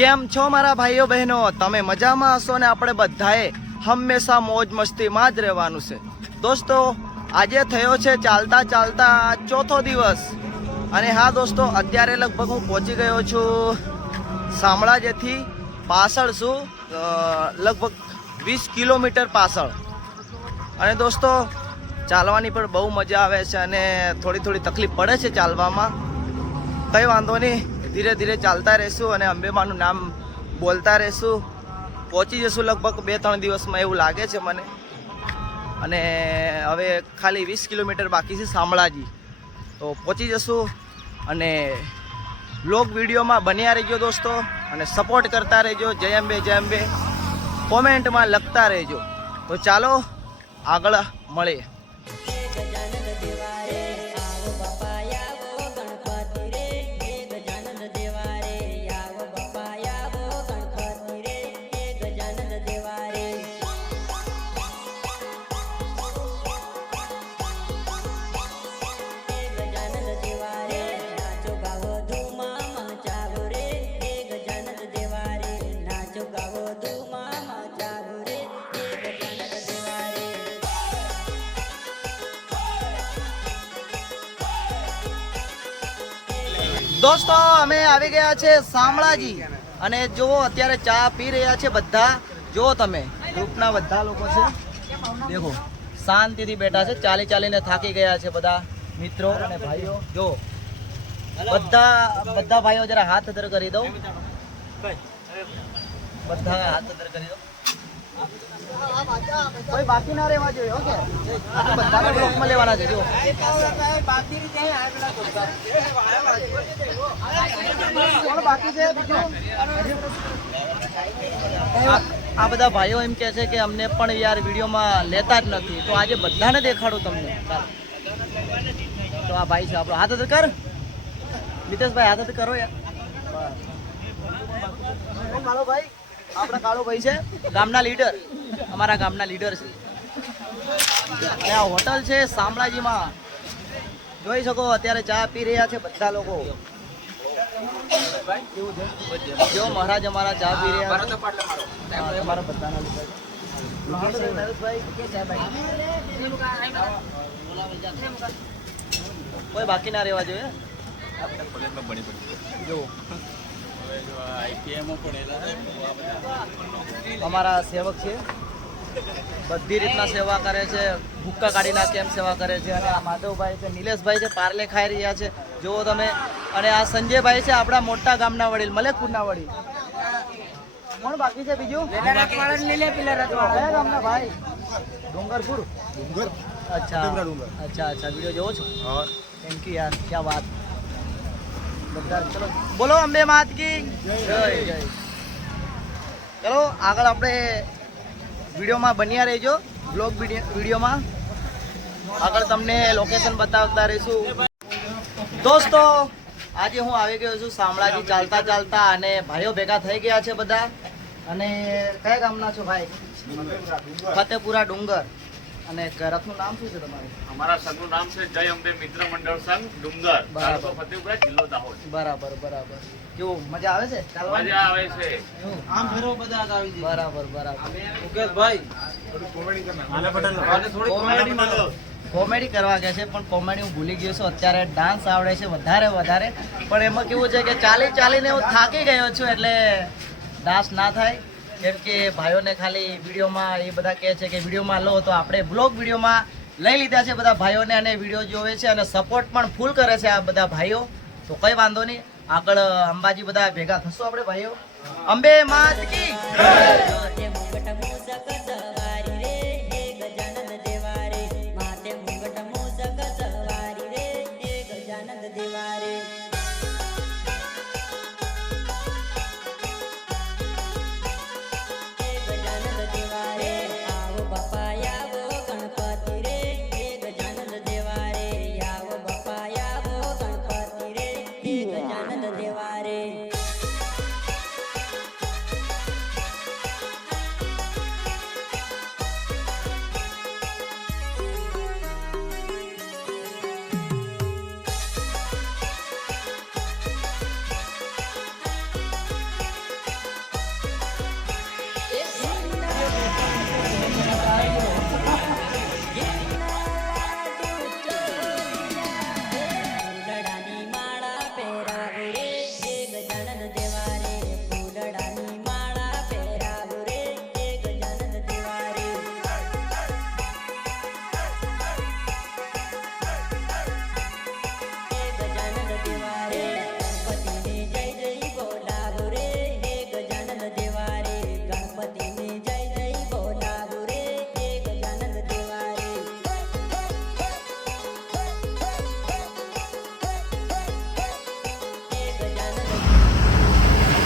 કેમ છો મારા ભાઈઓ બહેનો? તમે મજામાં હશો ને? આપણે બધાએ હંમેશા મોજ મસ્તીમાં જ રહેવાનું છે. દોસ્તો, આજે થયો છે ચાલતા ચાલતા ચોથો દિવસ. અને હા દોસ્તો, અત્યારે લગભગ હું પહોંચી ગયો છું શામળાજીથી પાછળ છું, લગભગ 20 કિલોમીટર પાછળ. અને દોસ્તો, ચાલવાની પણ બહુ મજા આવે છે અને થોડી થોડી તકલીફ પડે છે ચાલવામાં. કંઈ વાંધો નહીં, ધીરે ધીરે ચાલતા રહીશું અને અંબેમાનું નામ બોલતા રહીશું. પહોંચી જશું લગભગ 2-3 દિવસમાં એવું લાગે છે મને. અને હવે ખાલી 20 કિલોમીટર બાકી છે શામળાજી, તો પહોંચી જશું. અને બ્લોગ વિડીયોમાં બન્યા રહેજો દોસ્તો, અને સપોર્ટ કરતા રહેજો. જય અંબે જય અંબે કોમેન્ટમાં લખતા રહેજો. તો ચાલો આગળ મળીએ. દોસ્તો, અમે આવી ગયા છે શામળાજી. અને જુઓ, અત્યારે ચા પી રહ્યા છે બધા. જુઓ તમે, ગ્રુપના બધા લોકો છે, દેખો શાંતિથી બેઠા છે. ચાલીને થાકી ગયા છે બધા મિત્રો અને ભાઈઓ. જો બધા ભાઈઓ જરા હાથ અદર કરી દો. બધા હાથ અદર કરી દો. કોઈ બાકી ના રહેવા જોઈએ. ઓકે, બધાને બ્લોકમાં લેવાના છે. જો કોણ બાકી છે બીજું? આ બધા ભાઈઓ એમ કહે છે કે અમને પણ યાર વિડીયોમાં લેતા જ નથી, તો આજે બધાને દેખાડું તમને. તો આ ભાઈ છે આપણો. હાથ અદર કર નીતેશભાઈ, હાથ અદર કરો યાર. કાળો ભાઈ, આપણા કાળો ભાઈ છે, ગામના લીડર, અમારા ગામના લીડર છે. અને આ હોટલ છે શામળાજીમાં. જોઈ શકો, અત્યારે ચા પી રહ્યા છે બધા લોકો. જો મહારાજ અમારા ચા પી રહ્યા છે. અમારા બધાના લીધા. કોઈ બાકી ના રહેવા જોઈએ. જો અમારા સેવક છે, બધી રીતના સેવા કરે છે. ભૂક્કા કાઢી નાખે એમ સેવા કરે છે. અને આ માધવભાઈ છે, નિલેશભાઈ છે, પાર્લે ખાઈ રહ્યા છે, જુઓ તમે. અને આ સંજયભાઈ છે, આપણા મોટા ગામના વડીલ, મલેકપુરના વડીલ. કોણ બાકી છે બીજું? કયા ગામના ભાઈ? ડુંગરપુર. અચ્છા, વિડીયો જોવો છો? થેન્ક યુ યાર, ક્યાં વાત. બધા ચલો, બોલો અંબે માત કી જય. ચલો આગળ આપણે વિડીયોમાં બન્યા રહેજો. બ્લોગ વિડીયોમાં આગળ તમને લોકેશન બતાવતા રહીશું. દોસ્તો, આજે હું આવી ગયો છું શામળાજી ચાલતા ચાલતા. અને ભાઈઓ ભેગા થઈ ગયા છે બધા. અને કયા ગામના છો ભાઈ? ફતેપુરા ડુંગર. અને રથનું નામ શું છે તમારું? અમારા સંઘનું નામ છે જય અંબે મિત્ર મંડળ સંઘ ડુંગર, તાલુકો ફતેપુરા, જિલ્લો દાહોદ. બરાબર. કેવું મજા આવે છે? મજા આવે છે. આમ ફેરો બધા આવી જાય. બરાબર. મુકેશભાઈ કોમેડી કરવા ગયા છે, પણ કોમેડી હું ભૂલી ગયો છું. અત્યારે ડાન્સ આવડે છે વધારે. પણ એમાં કેવું છે કે ચાલીને હું થાકી ગયો છું, એટલે ડાન્સ ના થાય. કેમ કે ભાઈઓને ખાલી વિડીયોમાં એ બધા કહે છે કે વિડીયોમાં લો, તો આપણે બ્લોગ વિડીયોમાં લઈ લીધા છે બધા ભાઈઓને. અને વિડીયો જોવે છે અને સપોર્ટ પણ ફૂલ કરે છે આ બધા ભાઈઓ. તો કંઈ વાંધો નહીં, આગળ અંબાજી બધા ભેગા થશું આપણે ભાઈઓ. અંબે માત કી જય.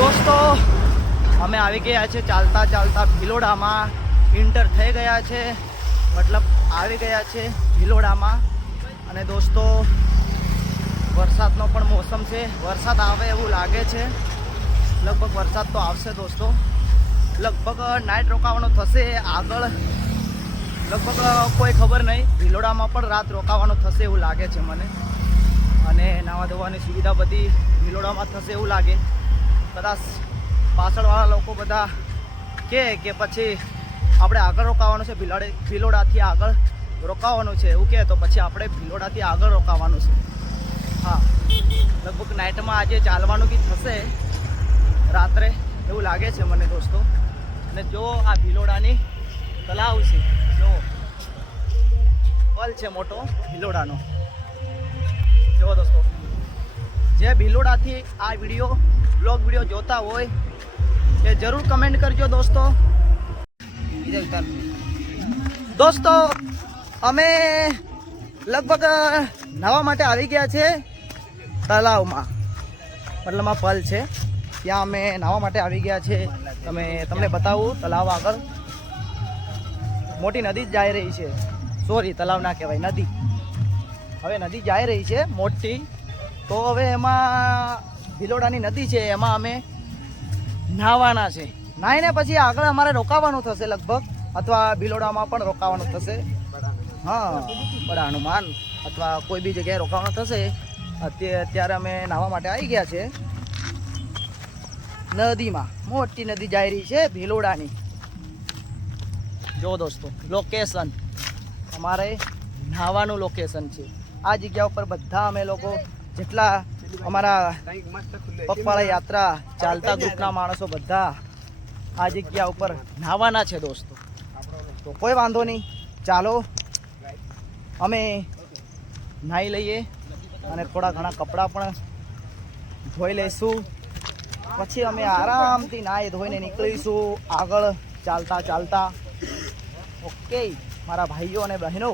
દોસ્તો અમે આવી ગયા છે ચાલતા ચાલતા ભિલોડામાં એન્ટર થઈ ગયા છે, મતલબ આવી ગયા છે ભિલોડામાં. અને દોસ્તો વરસાદનો પણ મોસમ છે, વરસાદ આવે એવું લાગે છે. લગભગ વરસાદ તો આવશે દોસ્તો. લગભગ નાઇટ રોકાવાનું થશે આગળ, લગભગ કોઈ ખબર નહીં. ભિલોડામાં પણ રાત રોકાવાનું થશે એવું લાગે છે મને. અને નાવા ધોવાની સુવિધા બધી ભિલોડામાં થશે એવું લાગે. કદાચ પાછળવાળા લોકો બધા કે પછી આપણે આગળ રોકાવાનું છે, ભિલોડાથી આગળ રોકાવાનું છે એવું કહે તો પછી આપણે ભિલોડાથી આગળ રોકાવાનું છે. હા, લગભગ નાઇટમાં આજે ચાલવાનું બી થશે રાત્રે એવું લાગે છે મને દોસ્તો. અને જો આ ભિલોડાની તલાવ છે, જો પલ છે મોટો ભિલોડાનો. જો દોસ્તો જે ભિલોડાથી આ વિડીયો બ્લોગ વિડીયો જોતા હોય એ જરૂર કમેન્ટ કરજો દોસ્તો. દોસ્તો અમે લગભગ નાહવા માટે આવી ગયા છે તલાવમાં, મતલબ આ પલ છે ત્યાં અમે નાહવા માટે આવી ગયા છે. તમને બતાવું, તલાવ આગળ મોટી નદી જઈ રહી છે. સોરી, તલાવ ના કહેવાય, નદી. હવે નદી જઈ રહી છે મોટી. તો હવે એમાં ભિલોડાની નદી છે, એમાં અમે નાહવાના છે. નાહીને પછી આગળ અમારે રોકાવાનું થશે લગભગ, અથવા ભિલોડામાં પણ રોકાવાનું થશે. હા, બડા હનુમાન અથવા કોઈ બી જગ્યાએ રોકાવાનું થશે. અત્યારે અમે નાહવા માટે આવી ગયા છે નદીમાં. મોટી નદી જઈ રહી છે ભિલોડાની. જો દોસ્તો લોકેશન અમારે નાહવાનું લોકેશન છે. આ જગ્યા ઉપર બધા અમે લોકો જેટલા અમારા પગપાળા યાત્રા ચાલતા ગ્રુપના માણસો બધા આ જગ્યા ઉપર નાહવાના છે દોસ્તો. તો કોઈ વાંધો નહીં, ચાલો અમે નાહી લઈએ અને થોડા ઘણા કપડાં પણ ધોઈ લઈશું. પછી અમે આરામથી નાહી ધોઈને નીકળીશું આગળ ચાલતા ચાલતા. ઓકે મારા ભાઈઓ અને બહેનો,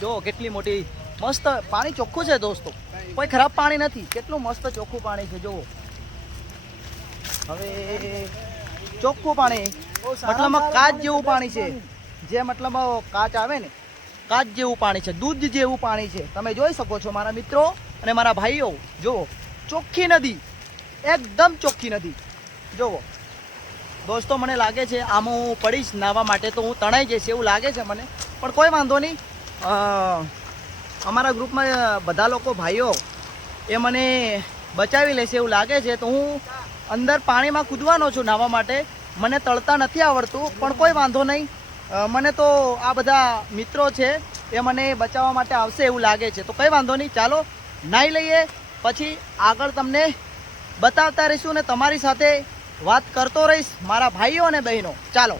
જો કેટલી મોટી મસ્ત પાણી ચોખ્ખું છે દોસ્તો, કોઈ ખરાબ પાણી નથી. કેટલું મસ્ત ચોખ્ખું પાણી છે જુઓ. હવે ચોખ્ખું પાણી મતલબ કાચ જેવું પાણી છે. જે મતલબ કાચ આવે ને, કાચ જેવું પાણી છે, દૂધ જેવું પાણી છે. તમે જોઈ શકો છો મારા મિત્રો અને મારા ભાઈઓ. જુઓ ચોખ્ખી નદી, એકદમ ચોખ્ખી નદી. જુઓ દોસ્તો, મને લાગે છે આમ હું પડીશ નાહવા માટે તો હું તણાઈ જઈશ એવું લાગે છે મને, પણ કોઈ વાંધો નહીં. અમારા ગ્રુપમાં બધા લોકો ભાઈઓ એ મને બચાવી લેશે એવું લાગે છે. તો હું અંદર પાણીમાં કૂદવાનો છું નાહવા માટે. મને તળતા નથી આવડતું, પણ કોઈ વાંધો નહીં. મને તો આ બધા મિત્રો છે એ મને બચાવવા માટે આવશે એવું લાગે છે. તો કંઈ વાંધો નહીં, ચાલો નાહી લઈએ, પછી આગળ તમને બતાવતા રહીશું ને તમારી સાથે વાત કરતો રહીશ મારા ભાઈઓ અને બહેનો. ચાલો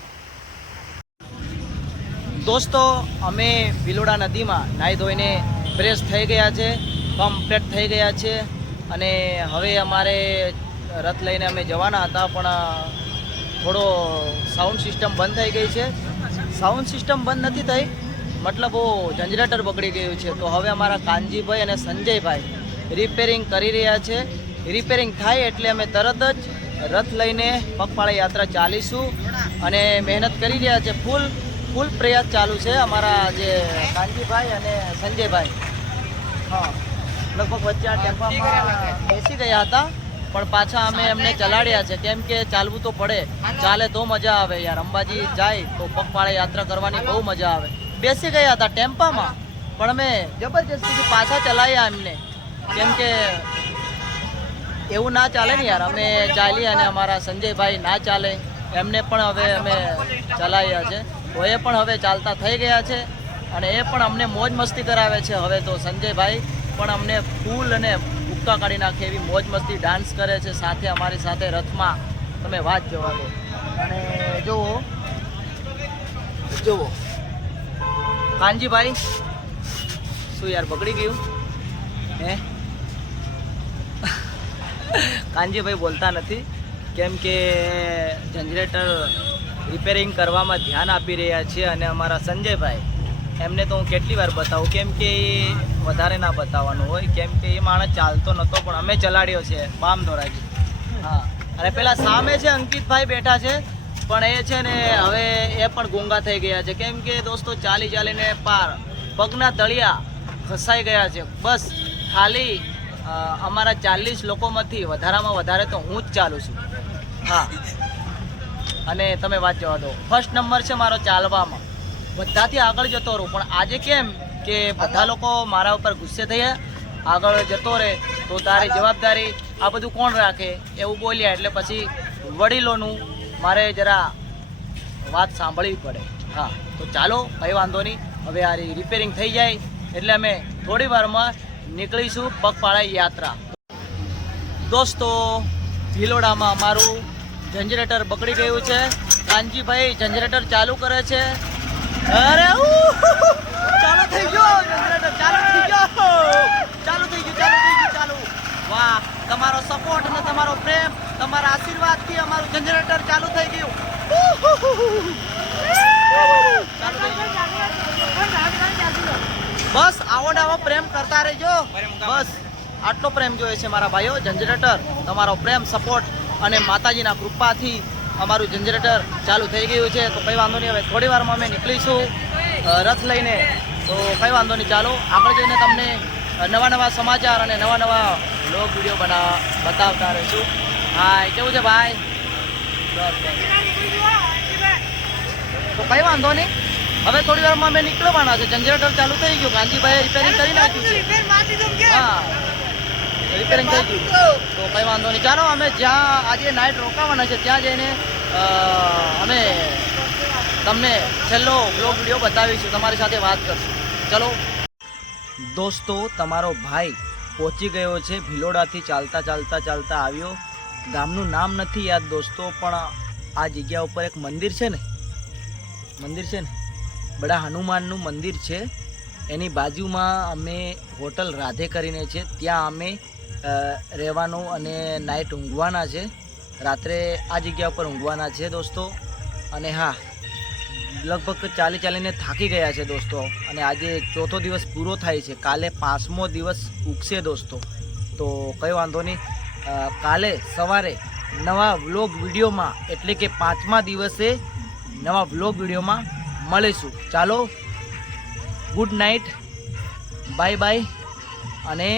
દોસ્તો, અમે ભિલોડા નદીમાં નાહી ધોઈને ફ્રેશ થઈ ગયા છે, કમ્પ્લીટ થઈ ગયા છે. અને હવે અમારે રથ લઈને અમે જવાના હતા, પણ થોડો સાઉન્ડ સિસ્ટમ બંધ થઈ ગઈ છે. સાઉન્ડ સિસ્ટમ બંધ નથી થઈ, મતલબ જનરેટર બગડી ગયું છે. તો હવે અમારા કાનજીભાઈ અને સંજયભાઈ રિપેરિંગ કરી રહ્યા છે. રિપેરિંગ થાય એટલે અમે તરત જ રથ લઈને પગપાળા યાત્રા ચાલીશું. અને મહેનત કરી રહ્યા છે, ફૂલ પ્રયાસ ચાલુ છે અમારા જે કાનજીભાઈ અને સંજયભાઈ. હા, લગભગ વચ્ચે આ ટેમ્પામાં બેસી ગયા હતા, પણ પાછા અમે એમને ચલાડ્યા છે. કેમ કે ચાલવું તો પડે, ચાલે તો મજા આવે યાર. અંબાજી જાય તો પગપાળા યાત્રા કરવાની બહુ મજા આવે. બેસી ગયા હતા ટેમ્પામાં, પણ અમે જબરજસ્તીથી પાછા ચલાવ્યા એમને. કેમ કે એવું ના ચાલે ને યાર. અમે ચાલીએ અને અમારા સંજયભાઈ ના ચાલે, એમને પણ હવે અમે ચલાવ્યા છે. તો એ પણ હવે ચાલતા થઈ ગયા છે અને એ પણ અમને મોજ મસ્તી કરાવે છે. હવે તો સંજયભાઈ પણ અમને ફૂલ અને ભૂક્કા કાઢી નાખે એવી મોજ મસ્તી ડાન્સ કરે છે સાથે અમારી સાથે રથમાં. તમે વાત જોવા દો. અને જુઓ કાનજીભાઈ, શું યાર બગડી ગયું હે? કાનજીભાઈ બોલતા નથી, કેમ કે જનરેટર રિપેરિંગ કરવામાં ધ્યાન આપી રહ્યા છે. અને અમારા સંજયભાઈ, એમને તો હું કેટલી વાર બતાવું, કેમ કે વધારે ના બતાવવાનું હોય, કેમ કે એ માણસ ચાલતો નહોતો પણ અમે ચલાડ્યો છે બામ ધોરાજી. હા અને પેલા સામે છે અંકિતભાઈ બેઠા છે, પણ એ છે ને હવે એ પણ ગૂંગા થઈ ગયા છે, કેમ કે દોસ્તો ચાલી ચાલીને પાર પગના તળિયા ફસાઈ ગયા છે. બસ ખાલી અમારા 40 લોકોમાંથી વધારામાં વધારે તો હું જ ચાલું છું. હા અને તમે વાત જવા દો, ફર્સ્ટ નંબર છે મારો ચાલવામાં, બધાથી આગળ જતો રહું. પણ આજે કેમ કે બધા લોકો મારા ઉપર ગુસ્સે થયા, આગળ જતો રહે તો તારી જવાબદારી આ બધું કોણ રાખે એવું બોલ્યા, એટલે પછી વડીલોનું મારે જરા વાત સાંભળવી પડે. હા તો ચાલો કંઈ વાંધો નહીં, હવે આ રિપેરિંગ થઈ જાય એટલે અમે થોડી વારમાં નીકળીશું પગપાળા યાત્રા. દોસ્તો ભિલોડામાં અમારું જનરેટર બગડી ગયું છે. કાનજીભાઈ જનરેટર ચાલુ કરે છે. અરે ચાલુ થઈ ગયો જનરેટર, ચાલુ થઈ ગયો, ચાલુ થઈ ગયું, ચાલુ. વાહ, તમારો સપોર્ટ અને તમારો પ્રેમ, તમારા આશીર્વાદથી અમારું જનરેટર ચાલુ થઈ ગયું. ચાલુ થઈ ગયું. બસ આવો ને આવો પ્રેમ કરતા રહેજો. બસ આટલો પ્રેમ જોઈએ છે મારા ભાઈઓ. જનરેટર તમારો પ્રેમ, સપોર્ટ અને માતાજીના કૃપાથી અમારું જનરેટર ચાલુ થઈ ગયું છે. તો કંઈ વાંધો નહીં, હવે થોડી વારમાં અમે નીકળીશું રથ લઈને. તો કંઈ વાંધો નહીં, ચાલો આગળ જઈને તમને નવા નવા સમાચાર અને નવા નવા બ્લોગ વિડીયો બતાવતા રહીશું. હા કેવું છે ભાઈ? તો કંઈ વાંધો નહીં, હવે થોડી વારમાં અમે નીકળવાના છે. જનરેટર ચાલુ થઈ ગયું, ગાંધીભાઈ રિપેરિંગ કરી નાખ્યું છે. હા રિપેરિંગ થઈ ગયું. તો કંઈ વાંધો નહીં, ચાલો અમે જ્યાં આજે નાઇટ રોકાવાના છે ત્યાં જઈને અમે તમને છેલ્લો બ્લોગ વિડીયો બતાવીશું, તમારી સાથે વાત કરશું. ચલો દોસ્તો, તમારો ભાઈ પહોંચી ગયો છે ભિલોડાથી. ચાલતા આવ્યો. ગામનું નામ નથી યાદ દોસ્તો, પણ આ જગ્યા ઉપર એક મંદિર છે ને બડા હનુમાનનું મંદિર છે. એની બાજુમાં અમે હોટલ રાધે કરીને છે, ત્યાં અમે રહેવાનું અને નાઇટ ઊંઘવાના છે. રાત્રે આ જગ્યા ઉપર ઊંઘવાના છે દોસ્તો. અને હા, લગભગ ચાલીને થાકી ગયા છે દોસ્તો. અને આજે 4થો દિવસ પૂરો થાય છે, કાલે 5મો દિવસ ઉગશે દોસ્તો. તો કંઈ વાંધો નહીં, કાલે સવારે નવા વ્લોગ વિડીયોમાં, એટલે કે 5મા દિવસે નવા વ્લોગ વિડીયોમાં મળીશું. ચાલો, ગુડ નાઇટ, બાય બાય અને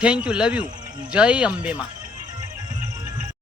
થેન્ક યુ, લવ યુ, જય અંબે માં.